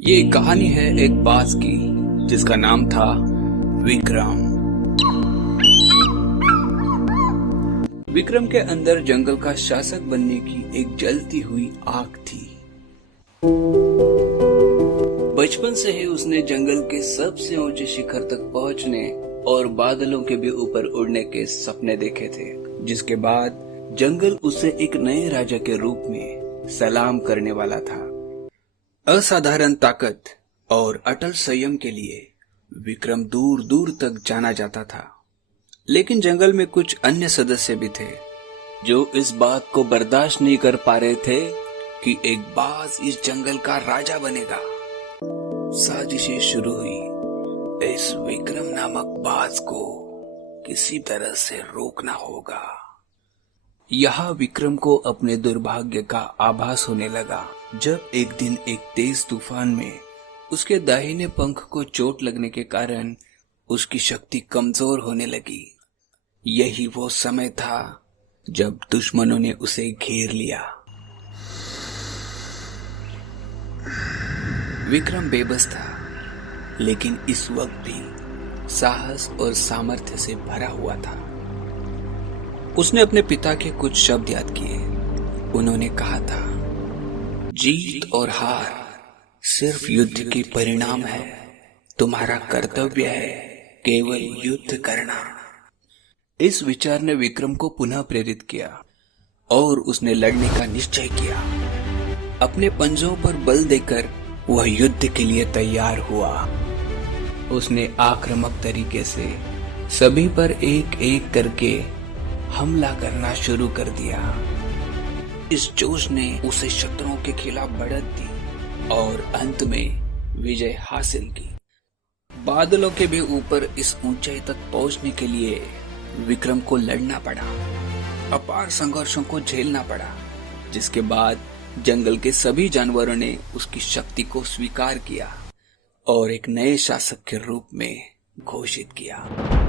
ये कहानी है एक बाज की जिसका नाम था विक्रम। विक्रम के अंदर जंगल का शासक बनने की एक जलती हुई आग थी। बचपन से ही उसने जंगल के सबसे ऊंचे शिखर तक पहुंचने और बादलों के भी ऊपर उड़ने के सपने देखे थे, जिसके बाद जंगल उसे एक नए राजा के रूप में सलाम करने वाला था। असाधारण ताकत और अटल संयम के लिए विक्रम दूर दूर तक जाना जाता था, लेकिन जंगल में कुछ अन्य सदस्य भी थे जो इस बात को बर्दाश्त नहीं कर पा रहे थे कि एक बाज इस जंगल का राजा बनेगा। साजिशें शुरू हुई। इस विक्रम नामक बाज को किसी तरह से रोकना होगा। यहाँ विक्रम को अपने दुर्भाग्य का आभास होने लगा जब एक दिन एक तेज तूफान में उसके दाहिने पंख को चोट लगने के कारण उसकी शक्ति कमजोर होने लगी। यही वो समय था जब दुश्मनों ने उसे घेर लिया। विक्रम बेबस था, लेकिन इस वक्त भी साहस और सामर्थ्य से भरा हुआ था। उसने अपने पिता के कुछ शब्द याद किए। उन्होंने कहा था, जीत और हार सिर्फ युद्ध की परिणाम है। तुम्हारा कर्तव्य है केवल युद्ध करना। इस विचार ने विक्रम को पुनः प्रेरित किया और उसने लड़ने का निश्चय किया। अपने पंजों पर बल देकर वह युद्ध के लिए तैयार हुआ। उसने आक्रामक तरीके से सभी पर एक एक करके हमला करना शुरू कर दिया। इस जोश ने उसे शत्रुओं के खिलाफ बढ़त दी और अंत में विजय हासिल की। बादलों के भी ऊपर इस ऊंचाई तक पहुंचने के लिए विक्रम को लड़ना पड़ा, अपार संघर्षों को झेलना पड़ा, जिसके बाद जंगल के सभी जानवरों ने उसकी शक्ति को स्वीकार किया और एक नए शासक के रूप में घोषित किया।